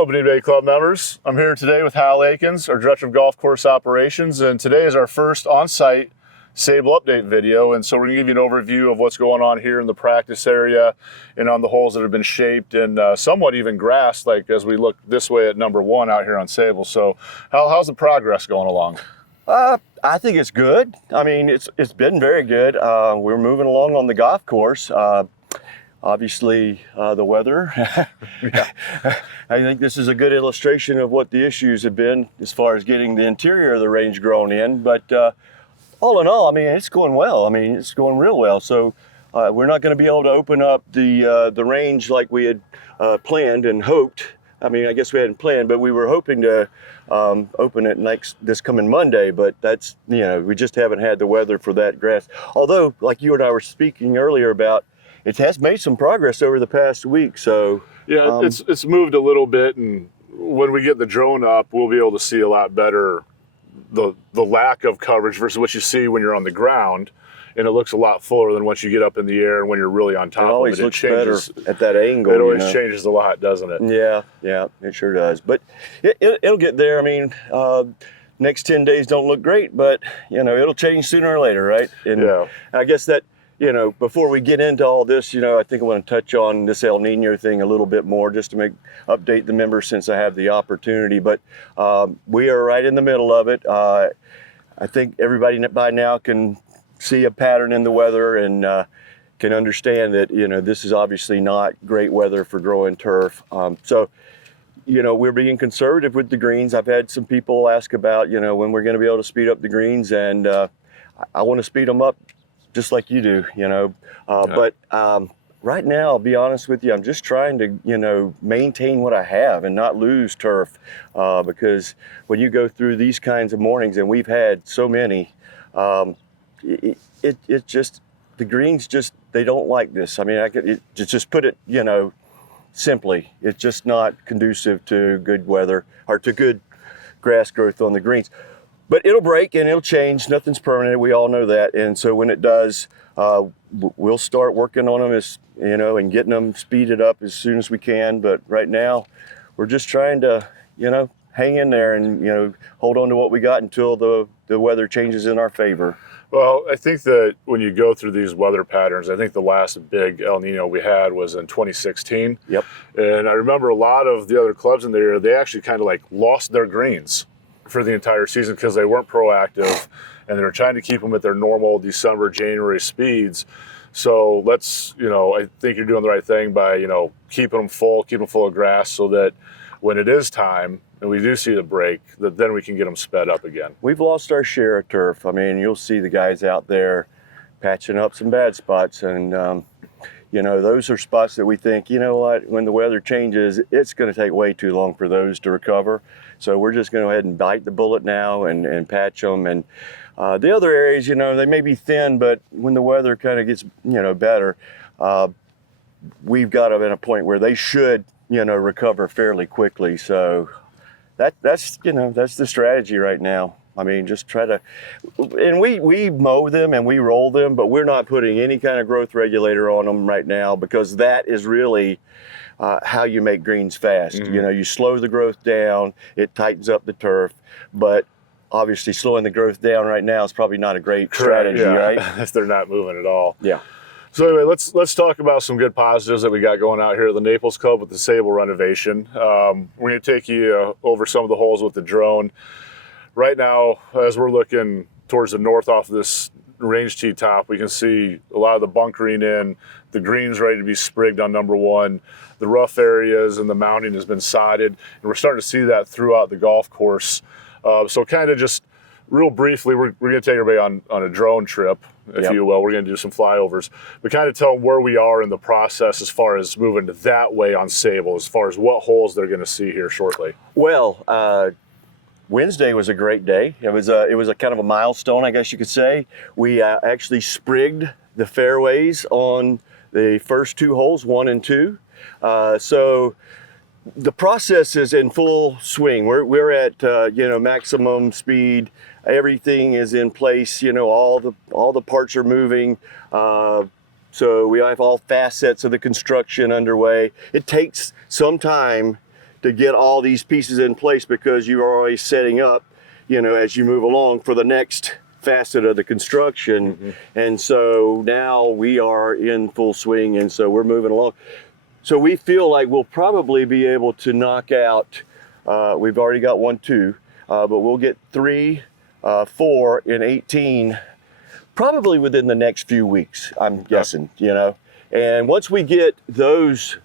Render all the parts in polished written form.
Hello, Bonita Bay Club members. I'm here today with Hal Akins, our Director of Golf Course Operations, and today is our first on-site Sabal update video, and so we're going to give you an overview of what's going on here in the practice area and on the holes that have been shaped and somewhat even grassed, like as we look this way at number one out here on Sabal. So, Hal, how's the progress going along? I think it's good. I mean, it's been very good. We're moving along on the golf course. Obviously, the weather. I think this is a good illustration of what the issues have been as far as getting the interior of the range grown in. But all in all, I mean, it's going well. I mean, it's going real well. So we're not going to be able to open up the range like we had planned and hoped. I mean, I guess we hadn't planned, but we were hoping to open it this coming Monday. But that's, we just haven't had the weather for that grass. Although, like you and I were speaking earlier about, it has made some progress over the past week. So yeah, it's moved a little bit, and when we get the drone up, we'll be able to see a lot better the lack of coverage versus what you see when you're on the ground, and it looks a lot fuller than once you get up in the air and when you're really on top of it. It always looks better at that angle. It always changes a lot, doesn't it? Yeah, it sure does. But it'll get there. I mean, next 10 days don't look great, but it'll change sooner or later, right? And yeah. I guess that, before we get into all this, I think I want to touch on this El Nino thing a little bit more, just to update the members since I have the opportunity. But we are right in the middle of it. I think everybody by now can see a pattern in the weather and can understand that, this is obviously not great weather for growing turf. So we're being conservative with the greens. I've had some people ask about, when we're going to be able to speed up the greens, and I want to speed them up just like you do, But right now, I'll be honest with you, I'm just trying to, maintain what I have and not lose turf, because when you go through these kinds of mornings, and we've had so many, it just, the greens just, they don't like this. I mean, just put it, simply, it's just not conducive to good weather or to good grass growth on the greens. But it'll break and it'll change. Nothing's permanent. We all know that. And so when it does, we'll start working on them and getting them speeded up as soon as we can. But right now, we're just trying to, hang in there and, hold on to what we got until the weather changes in our favor. Well, I think that when you go through these weather patterns, I think the last big El Nino we had was in 2016. Yep. And I remember a lot of the other clubs in the area, they actually kind of lost their greens for the entire season because they weren't proactive and they were trying to keep them at their normal December, January speeds. So let's, I think you're doing the right thing by, keeping them full of grass so that when it is time and we do see the break, that then we can get them sped up again. We've lost our share of turf. I mean, you'll see the guys out there patching up some bad spots, and those are spots that we think, when the weather changes, it's going to take way too long for those to recover. So we're just going to go ahead and bite the bullet now and patch them. And the other areas, they may be thin, but when the weather kind of gets, better, we've got them at a point where they should, recover fairly quickly. So that's the strategy right now. I mean, just try to, and we mow them and we roll them, but we're not putting any kind of growth regulator on them right now, because that is really how you make greens fast. Mm-hmm. You slow the growth down, it tightens up the turf, but obviously slowing the growth down right now is probably not a great strategy, right? If they're not moving at all. Yeah. So anyway, let's talk about some good positives that we got going out here at the Naples Club with the Sabal renovation. We're going to take you over some of the holes with the drone. Right now, as we're looking towards the north off of this range tee top, we can see a lot of the bunkering in, the greens ready to be sprigged on number one, the rough areas and the mounting has been sodded, and we're starting to see that throughout the golf course. So kind of just real briefly, we're going to take everybody on a drone trip, if you will. We're going to do some flyovers, but kind of tell them where we are in the process as far as moving that way on Sabal, as far as what holes they're going to see here shortly. Well, Wednesday was a great day. It was a kind of a milestone, I guess you could say. We actually sprigged the fairways on the first two holes, 1 and 2. So the process is in full swing. We're at maximum speed. Everything is in place. All the parts are moving. So we have all facets of the construction underway. It takes some time to get all these pieces in place because you are always setting up, you know, as you move along for the next facet of the construction. And so now we are in full swing, and so we're moving along. So we feel like we'll probably be able to knock out, we've already got 1, 2, but we'll get 3, 4 in 18, probably within the next few weeks, I'm guessing, you know. And once we get those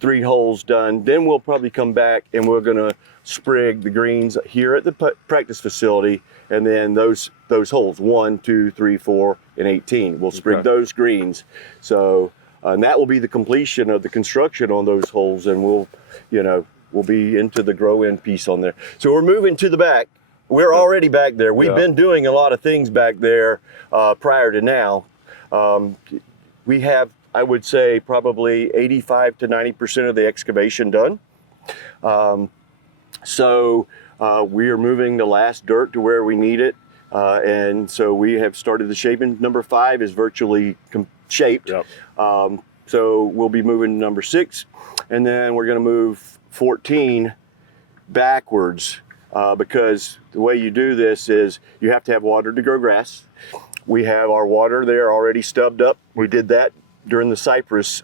3 holes done, then we'll probably come back and we're gonna sprig the greens here at the practice facility, and then those holes, 1, 2, 3, 4, and 18. We'll sprig those greens. So, and that will be the completion of the construction on those holes, and we'll be into the grow-in piece on there. So we're moving to the back. We're already back there. We've been doing a lot of things back there prior to now. We have, I would say, probably 85 to 90% of the excavation done. So we are moving the last dirt to where we need it. And so we have started the shaping. Number 5 is virtually shaped. So we'll be moving to number 6, and then we're gonna move 14 backwards because the way you do this is you have to have water to grow grass. We have our water there already stubbed up. We did that during the Cypress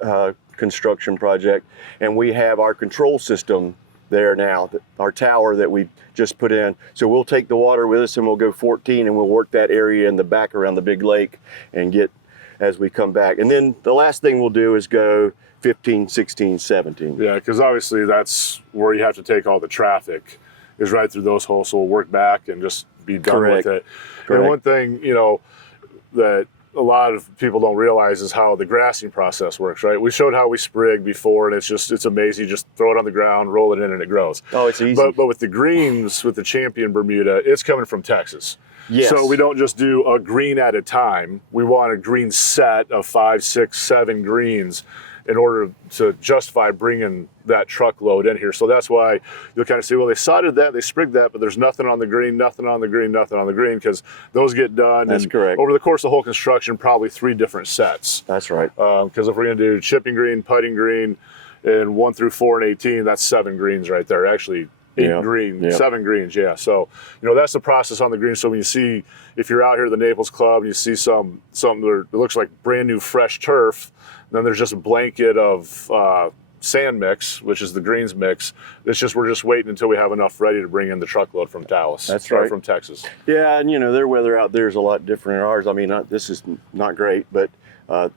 construction project, and we have our control system there now, our tower that we just put in. So we'll take the water with us and we'll go 14, and we'll work that area in the back around the big lake and get as we come back. And then the last thing we'll do is go 15, 16, 17. Yeah, because obviously that's where you have to take all the traffic is right through those holes. So we'll work back and just be done with it. And one thing, you know, that a lot of people don't realize is how the grassing process works, right? We showed how we sprig before, and it's amazing. You just throw it on the ground, roll it in, and it grows. Oh, it's easy. But with the greens, with the Champion Bermuda, it's coming from Texas. Yes. So we don't just do a green at a time. We want a green set of 5, 6, 7 greens in order to justify bringing that truckload in here. So that's why you'll kind of say, well, they sodded that, they sprigged that, but there's nothing on the green, nothing on the green, nothing on the green, because those get done. That's correct. Over the course of the whole construction, probably 3 different sets. That's right. Because if we're going to do chipping green, putting green, and 1 through 4 and 18, that's 7 greens right there. Actually, 8 greens, 7 greens, yeah. So, you know, that's the process on the green. So when you see, if you're out here at the Naples Club, and you see something that looks like brand new fresh turf, then there's just a blanket of sand mix, which is the greens mix. It's just, we're just waiting until we have enough ready to bring in the truckload from Dallas. That's right. From Texas. Yeah, and you know, their weather out there is a lot different than ours. I mean, this is not great, but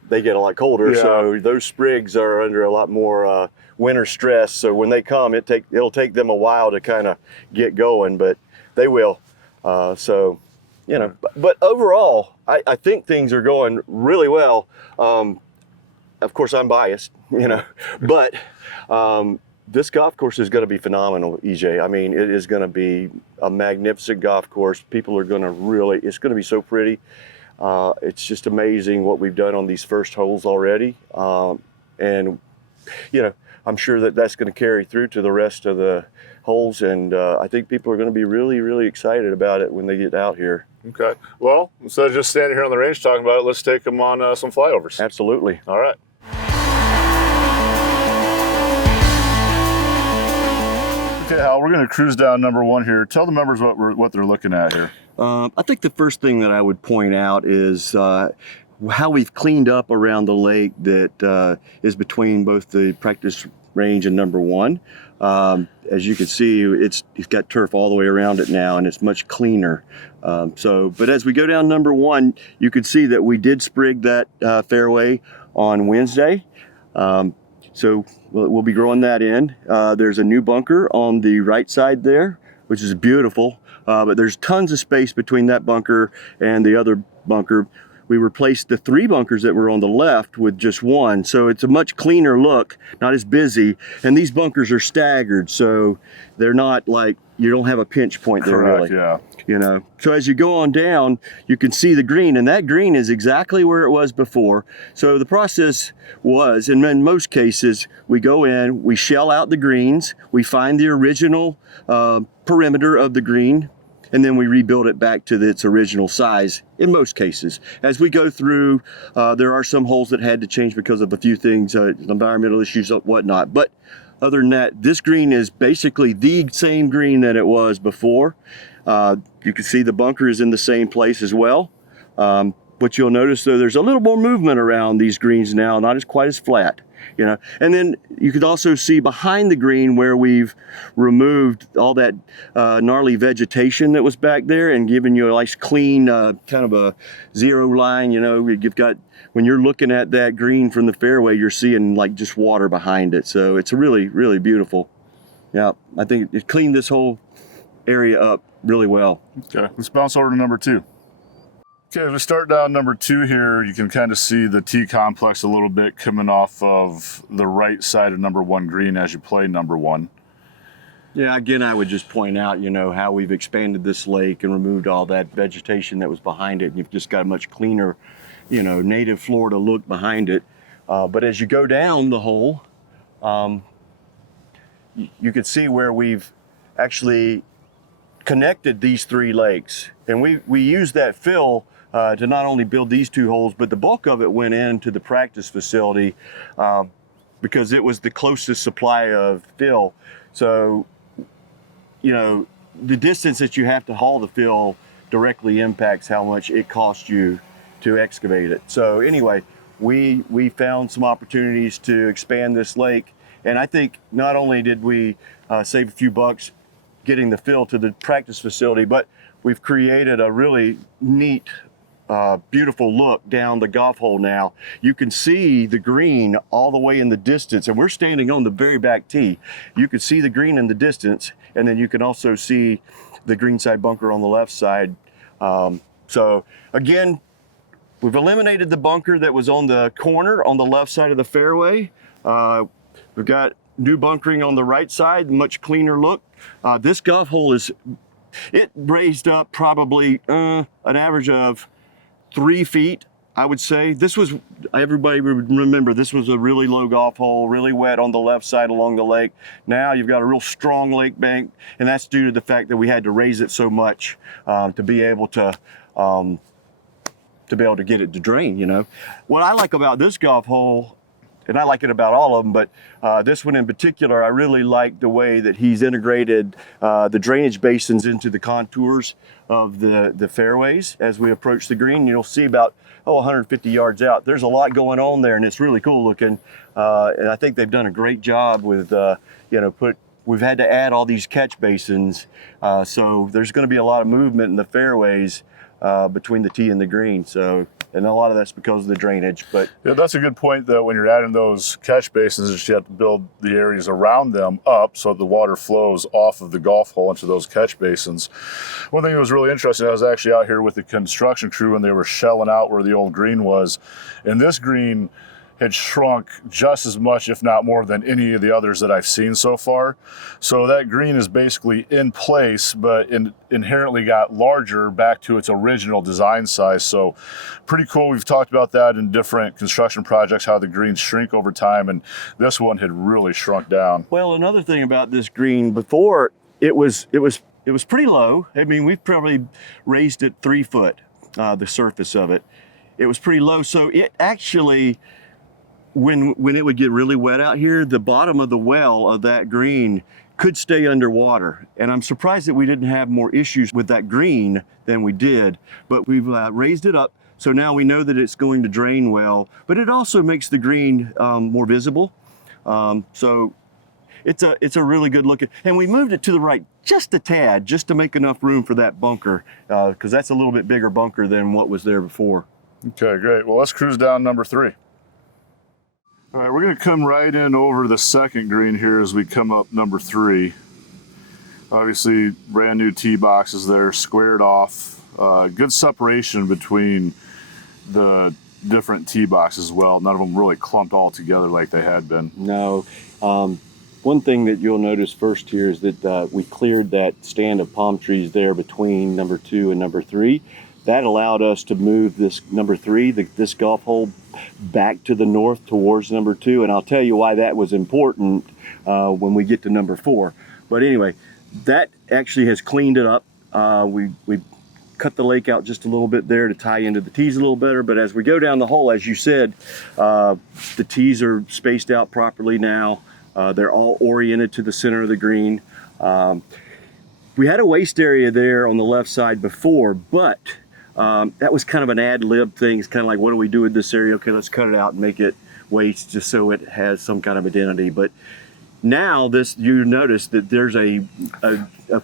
they get a lot colder. Yeah. So those sprigs are under a lot more winter stress. So when they come, it'll take them a while to kind of get going, but they will. So, you know, but overall, I think things are going really well. Of course, I'm biased, you know, but this golf course is going to be phenomenal, EJ. I mean, it is going to be a magnificent golf course. People are going to it's going to be so pretty. It's just amazing what we've done on these first holes already. And, you know, I'm sure that that's going to carry through to the rest of the holes. And I think people are going to be really, really excited about it when they get out here. Okay. Well, instead of just standing here on the range talking about it, let's take them on some flyovers. Absolutely. All right. Okay, Hal, we're going to cruise down number 1 here. Tell the members what they're looking at here. I think the first thing that I would point out is how we've cleaned up around the lake that is between both the practice range and number 1. As you can see, it's got turf all the way around it now, and it's much cleaner. But as we go down number 1, you can see that we did sprig that fairway on Wednesday. So we'll be growing that in. There's a new bunker on the right side there, which is beautiful. But there's tons of space between that bunker and the other bunker. We replaced the 3 bunkers that were on the left with just 1. So it's a much cleaner look, not as busy. And these bunkers are staggered, so they're not like, you don't have a pinch point there. Correct, really. yeah. You know, so as you go on down, you can see the green, and that green is exactly where it was before. So the process was, and in most cases, we go in, we shell out the greens, we find the original perimeter of the green, and then we rebuild it back to its original size in most cases. As we go through, there are some holes that had to change because of a few things, environmental issues and whatnot. But other than that, this green is basically the same green that it was before. You can see the bunker is in the same place as well. But you'll notice though there's a little more movement around these greens now, not as quite as flat, you know. And then you could also see behind the green where we've removed all that gnarly vegetation that was back there and given you a nice clean kind of a zero line, you know. You've got, when you're looking at that green from the fairway, you're seeing like just water behind it. So it's really, really beautiful. Yeah, I think it cleaned this whole area up really well. Okay, let's bounce over to number 2. Okay, as we start down number 2 here, you can kind of see the tee complex a little bit coming off of the right side of number 1 green as you play number 1. Yeah, again, I would just point out, you know, how we've expanded this lake and removed all that vegetation that was behind it. And you've just got a much cleaner, you know, native Florida look behind it. But as you go down the hole, you can see where we've actually connected these 3 lakes. And we used that fill to not only build these 2 holes, but the bulk of it went into the practice facility because it was the closest supply of fill. So, you know, the distance that you have to haul the fill directly impacts how much it costs you to excavate it. So anyway, we found some opportunities to expand this lake. And I think not only did we save a few bucks getting the fill to the practice facility, but we've created a really neat, beautiful look down the golf hole now. You can see the green all the way in the distance, and we're standing on the very back tee. You can see the green in the distance, and then you can also see the greenside bunker on the left side. So again, we've eliminated the bunker that was on the corner on the left side of the fairway. We've got new bunkering on the right side, much cleaner look. This golf hole it raised up probably an average of 3 feet, I would say. This was, everybody would remember, this was a really low golf hole, really wet on the left side along the lake. Now you've got a real strong lake bank, and that's due to the fact that we had to raise it so much to be able to get it to drain, you know. What I like about this golf hole, and I like it about all of them, but this one in particular, I really like the way that he's integrated the drainage basins into the contours of the fairways as we approach the green. You'll see about 150 yards out. There's a lot going on there, and it's really cool looking. And I think they've done a great job with, you know, we've had to add all these catch basins. So there's going to be a lot of movement in the fairways between the tee and the green. So, and a lot of that's because of the drainage. But yeah, that's a good point though. When you're adding those catch basins, you have to build the areas around them up so the water flows off of the golf hole into those catch basins. One thing that was really interesting, I was actually out here with the construction crew and they were shelling out where the old green was, and this green had shrunk just as much, if not more, than any of the others that I've seen so far. So that green is basically in place, but inherently got larger back to its original design size. So pretty cool. We've talked about that in different construction projects, how the greens shrink over time, and this one had really shrunk down. Well, another thing about this green, before it was pretty low. I mean, we've probably raised it 3 foot, the surface of it. It was pretty low, so it actually, when it would get really wet out here, the bottom of the well of that green could stay underwater. And I'm surprised that we didn't have more issues with that green than we did, but we've raised it up. So now we know that it's going to drain well, but it also makes the green more visible. So it's a really good looking, and we moved it to the right just a tad, just to make enough room for that bunker, because that's a little bit bigger bunker than what was there before. Okay, great. Well, let's cruise down number 3. All right, we're going to come right in over the second green here as we come up number 3. Obviously, brand new tee boxes there, squared off. Good separation between the different tee boxes as well. None of them really clumped all together like they had been. No. One thing that you'll notice first here is that we cleared that stand of palm trees there between number 2 and number 3. That allowed us to move this number 3, this golf hole, back to the north towards number 2. And I'll tell you why that was important when we get to number 4. But anyway, that actually has cleaned it up. We cut the lake out just a little bit there to tie into the tees a little better. But as we go down the hole, as you said, the tees are spaced out properly now. They're all oriented to the center of the green. We had a waste area there on the left side before, but that was kind of an ad-lib thing. It's kind of like, what do we do with this area? Okay, let's cut it out and make it waste just so it has some kind of identity. But now you notice that there's a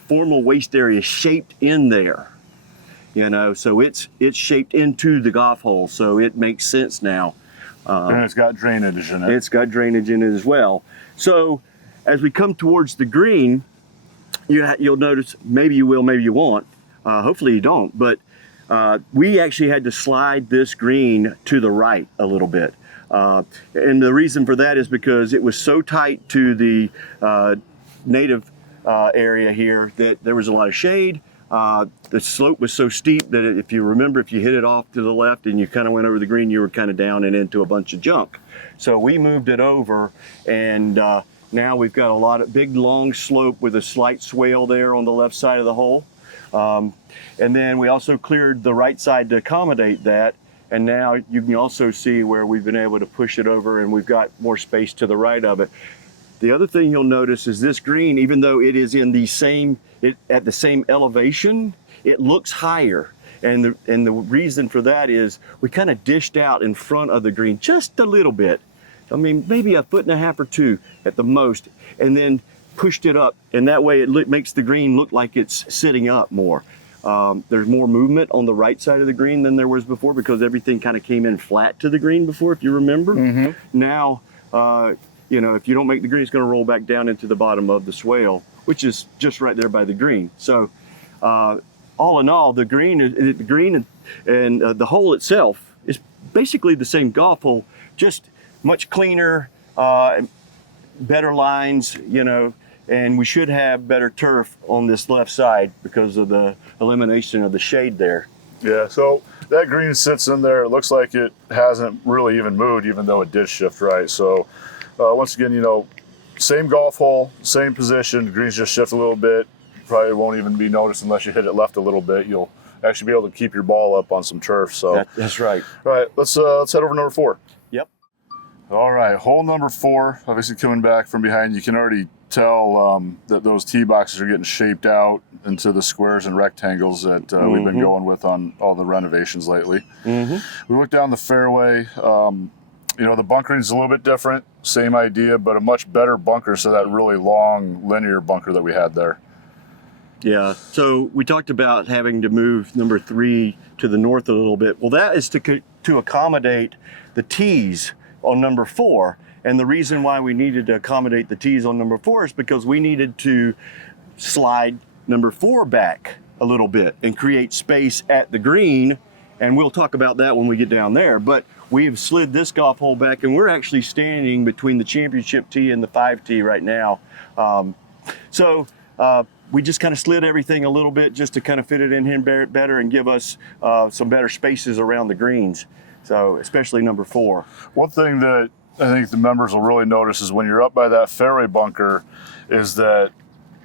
formal waste area shaped in there. So it's shaped into the golf hole, so it makes sense now. And it's got drainage in it. It's got drainage in it as well. So as we come towards the green, you'll notice, maybe you will, maybe you won't. Hopefully you don't, but we actually had to slide this green to the right a little bit. And the reason for that is because it was so tight to the native area here that there was a lot of shade. The slope was so steep that if you hit it off to the left and you kind of went over the green, you were kind of down and into a bunch of junk. So we moved it over, and now we've got a lot of big long slope with a slight swale there on the left side of the hole. And then we also cleared the right side to accommodate that. And now you can also see where we've been able to push it over, and we've got more space to the right of it. The other thing you'll notice is this green, even though it is at the same elevation, it looks higher. And the reason for that is we kind of dished out in front of the green just a little bit. I mean, maybe 1.5 feet or 2 at the most, and then pushed it up. And that way it makes the green look like it's sitting up more. There's more movement on the right side of the green than there was before, because everything kind of came in flat to the green before, if you remember. Mm-hmm. Now, if you don't make the green, it's going to roll back down into the bottom of the swale, which is just right there by the green. So all in all, the green and the hole itself is basically the same golf hole, just much cleaner, better lines, and we should have better turf on this left side because of the elimination of the shade there. Yeah, so that green sits in there. It looks like it hasn't really even moved, even though it did shift right. So once again, same golf hole, same position. The greens just shift a little bit. Probably won't even be noticed unless you hit it left a little bit. You'll actually be able to keep your ball up on some turf. So that's right. All right, let's head over to number 4. Yep. All right, hole number 4. Obviously coming back from behind, you can already tell that those tee boxes are getting shaped out into the squares and rectangles that we've been going with on all the renovations lately. We look down the fairway. The bunkering is a little bit different, same idea, but a much better bunker, so that really long linear bunker that we had there. Yeah, so we talked about having to move number 3 to the north a little bit. Well, that is to accommodate the tees on number 4. And the reason why we needed to accommodate the tees on number 4 is because we needed to slide number 4 back a little bit and create space at the green. And we'll talk about that when we get down there. But we've slid this golf hole back, and we're actually standing between the championship tee and the 5 tee right now. We just kind of slid everything a little bit just to kind of fit it in here better and give us some better spaces around the greens. So especially number 4. One thing that I think the members will really notice is when you're up by that fairway bunker is that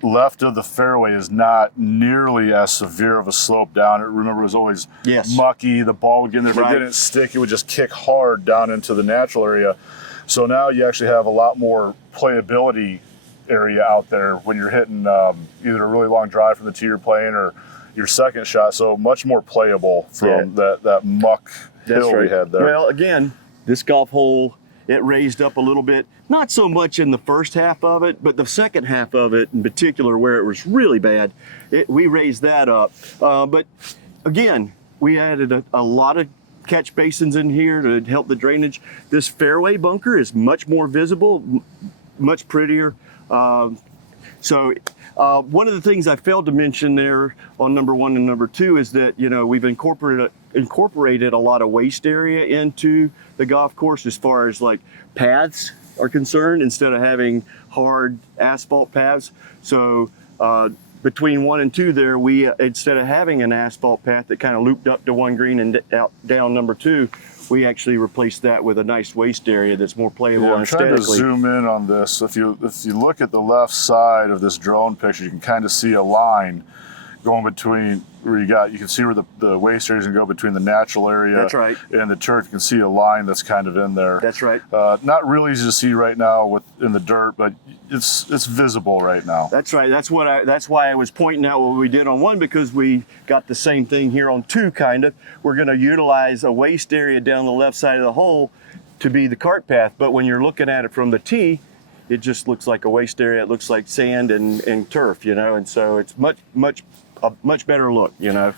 left of the fairway is not nearly as severe of a slope down. Remember, it was always mucky. The ball would get in there. If it didn't stick, it would just kick hard down into the natural area. So now you actually have a lot more playability area out there when you're hitting either a really long drive from the tee you're playing or your second shot. So much more playable from that muck hill we had there. Well, again, this golf hole, it raised up a little bit, not so much in the first half of it, but the second half of it in particular, where it was really bad, we raised that up. But again, we added a lot of catch basins in here to help the drainage. This fairway bunker is much more visible, much prettier. One of the things I failed to mention there on number 1 and number 2 is that, we've incorporated a lot of waste area into the golf course as far as like paths are concerned, instead of having hard asphalt paths. So between 1 and 2 there, we, instead of having an asphalt path that kind of looped up to one green and down number 2, we actually replaced that with a nice waste area that's more playable and aesthetically. I'm trying to zoom in on this. If you look at the left side of this drone picture, you can kind of see a line going between where you can see where the waste areas can go between the natural area. That's right. And the turf. You can see a line that's kind of in there. That's right. Not really easy to see right now in the dirt, but it's visible right now. That's right. That's why I was pointing out what we did on 1, because we got the same thing here on 2, kind of. We're going to utilize a waste area down the left side of the hole to be the cart path, but when you're looking at it from the tee, it just looks like a waste area. It looks like sand and turf, and so it's a much better look, Yeah,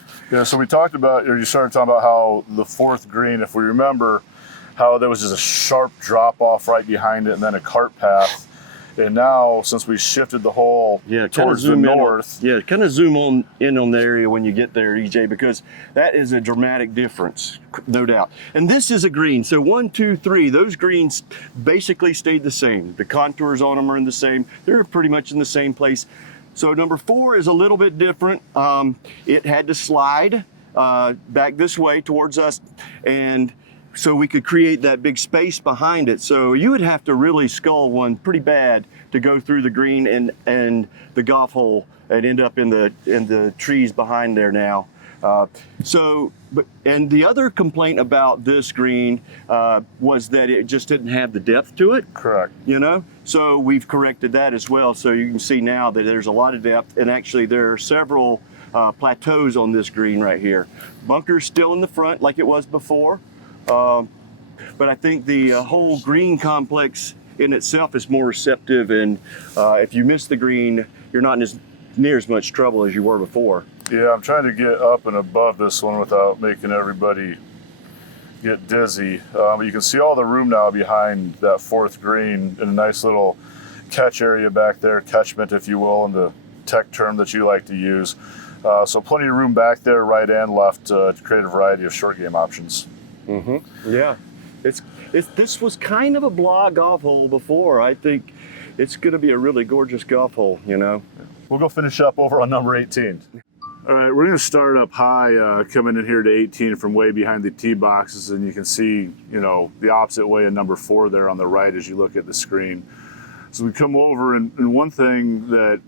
so we talked about, or you started talking about how the 4th green, if we remember, how there was just a sharp drop off right behind it and then a cart path. And now, since we shifted the hole towards the north. Kind of zoom in on the area when you get there, EJ, because that is a dramatic difference, no doubt. And this is a green. So 1, 2, 3, those greens basically stayed the same. The contours on them are in the same. They're pretty much in the same place. So number 4 is a little bit different. It had to slide back this way towards us, and so we could create that big space behind it. So you would have to really scull one pretty bad to go through the green and the golf hole and end up in the trees behind there now. And the other complaint about this green was that it just didn't have the depth to it. Correct. So we've corrected that as well. So you can see now that there's a lot of depth, and actually there are several plateaus on this green right here. Bunker's still in the front like it was before. But I think the whole green complex in itself is more receptive, and if you miss the green, you're not in near as much trouble as you were before. Yeah, I'm trying to get up and above this one without making everybody get dizzy. You can see all the room now behind that 4th green in a nice little catch area back there, catchment, if you will, in the tech term that you like to use. So plenty of room back there, right and left, to create a variety of short game options. Yeah, this was kind of a blah golf hole before. I think it's going to be a really gorgeous golf hole. We'll go finish up over on number 18. All right, we're going to start up high, coming in here to 18 from way behind the tee boxes, and you can see, the opposite way in number 4 there on the right as you look at the screen. So we come over, and one thing that,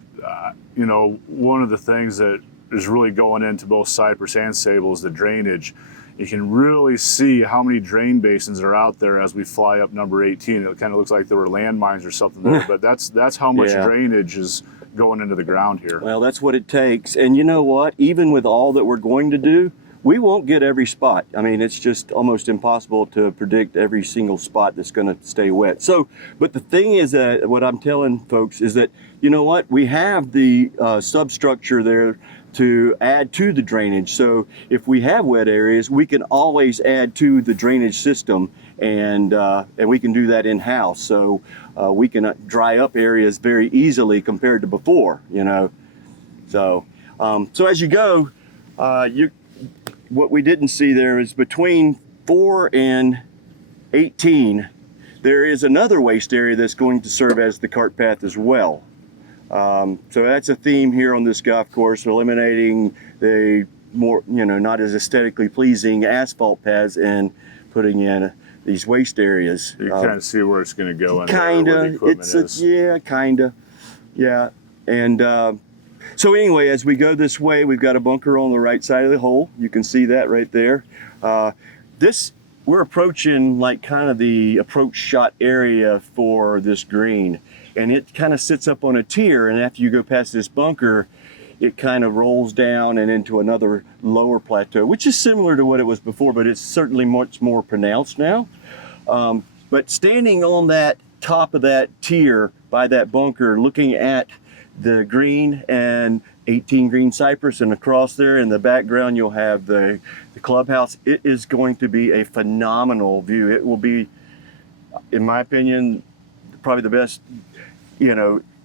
one of the things that is really going into both Cypress and Sabal is the drainage. You can really see how many drain basins are out there as we fly up number 18. It kind of looks like there were landmines or something there, but that's how much drainage is going into the ground here. Well, that's what it takes. And you know what? Even with all that we're going to do, we won't get every spot. I mean, it's just almost impossible to predict every single spot that's going to stay wet. So, but the thing is that what I'm telling folks is that, we have the substructure there to add to the drainage. So if we have wet areas, we can always add to the drainage system, and we can do that in-house. So we can dry up areas very easily compared to before, So as you go, what we didn't see there is between 4 and 18, there is another waste area that's going to serve as the cart path as well. So that's a theme here on this golf course, eliminating the more, not as aesthetically pleasing asphalt paths and putting in these waste areas. You kind of see where it's going to go in kind there, where the equipment is. Kind of. Yeah. And so anyway, as we go this way, we've got a bunker on the right side of the hole. You can see that right there. We're approaching like kind of the approach shot area for this green. And it kind of sits up on a tier, and after you go past this bunker, it kind of rolls down and into another lower plateau, which is similar to what it was before, but it's certainly much more pronounced now. But standing on that top of that tier by that bunker, looking at the green and 18 green cypress, and across there in the background you'll have the clubhouse. It is going to be a phenomenal view. It will be, in my opinion, probably the best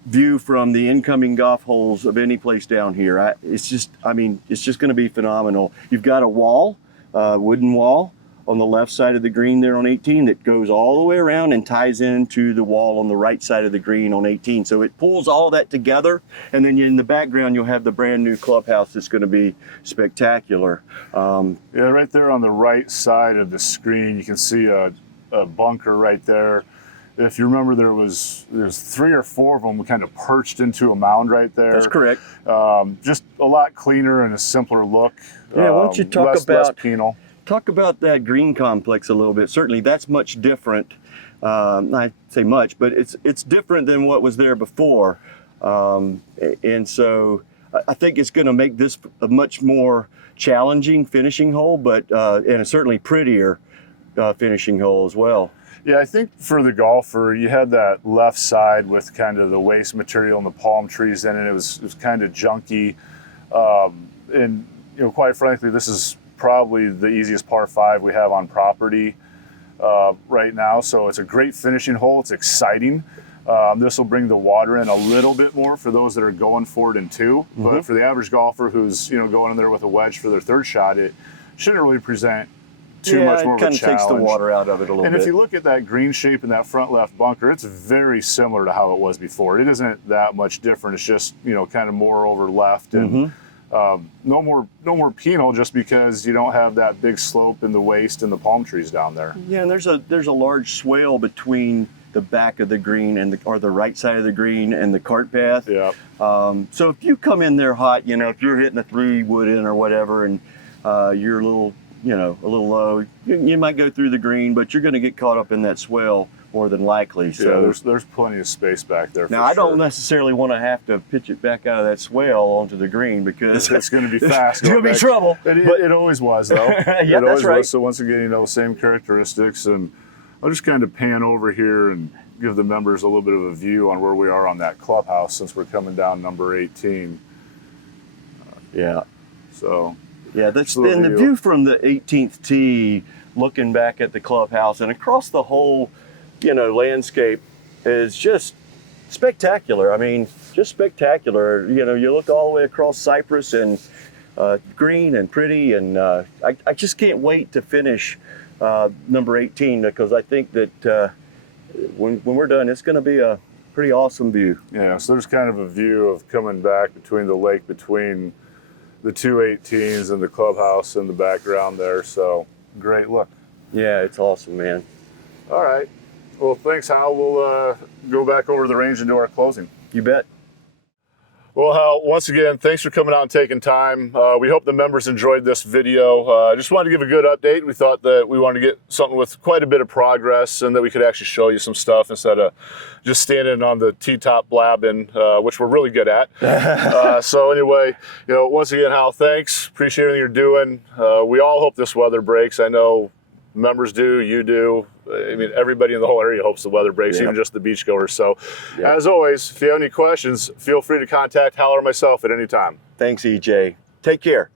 view from the incoming golf holes of any place down here. It's just going to be phenomenal. You've got a wall, wooden wall on the left side of the green there on 18 that goes all the way around and ties into the wall on the right side of the green on 18. So it pulls all that together, and then in the background you'll have the brand new clubhouse that's going to be spectacular. Yeah, right there on the right side of the screen you can see a bunker right there. If you remember, there's 3 or 4 of them kind of perched into a mound right there. That's correct. Just a lot cleaner and a simpler look. Yeah, why don't you talk less penal. Talk about that green complex a little bit. Certainly, that's much different. Not say much, but it's different than what was there before, and so I think it's going to make this a much more challenging finishing hole, but and a certainly prettier finishing hole as well. Yeah, I think for the golfer, you had that left side with kind of the waste material and the palm trees in it. It was kind of junky, and quite frankly, this is probably the easiest par 5 we have on property right now. So it's a great finishing hole. It's exciting. This will bring the water in a little bit more for those that are going for it in 2. But for the average golfer who's going in there with a wedge for their 3rd shot, it shouldn't really present too much more of a challenge. It kind of takes the water out of it a little bit. And if you look at that green shape in that front left bunker, it's very similar to how it was before. It isn't that much different. It's just kind of more over left and no more penal, just because you don't have that big slope in the waste and the palm trees down there. Yeah, and there's a large swale between the back of the green and the right side of the green and the cart path. Yeah. So if you come in there hot, if you're hitting a 3 wood in or whatever, and you're a little low, you might go through the green, but you're going to get caught up in that swell more than likely. So yeah, there's plenty of space back there. Now I don't necessarily want to have to pitch it back out of that swale onto the green, because it's going to be fast. It's going to be trouble. But it always was, though. Yeah, that's right. So once again, the same characteristics, and I'll just kind of pan over here and give the members a little bit of a view on where we are on that clubhouse, since we're coming down number 18. Yeah. So. Yeah, that's then the view from the 18th tee, looking back at the clubhouse and across the whole, landscape, is just spectacular. I mean, just spectacular. You look all the way across Cypress and green and pretty, and I just can't wait to finish number 18, because I think that when we're done, it's going to be a pretty awesome view. Yeah, so there's kind of a view of coming back between the lake, between the 2 18s and the clubhouse in the background there. So great look. Yeah, it's awesome, man. All right. Well, thanks, Hal. We'll go back over to the range and do our closing. You bet. Well, Hal, once again, thanks for coming out and taking time. We hope the members enjoyed this video. Just wanted to give a good update. We thought that we wanted to get something with quite a bit of progress, and that we could actually show you some stuff instead of just standing on the T-top blabbing, which we're really good at. So anyway, once again, Hal, thanks. Appreciate everything you're doing. We all hope this weather breaks. I know members do, you do. I mean, everybody in the whole area hopes the weather breaks, even just the beachgoers. So, as always, if you have any questions, feel free to contact Hal or myself at any time. Thanks, EJ. Take care.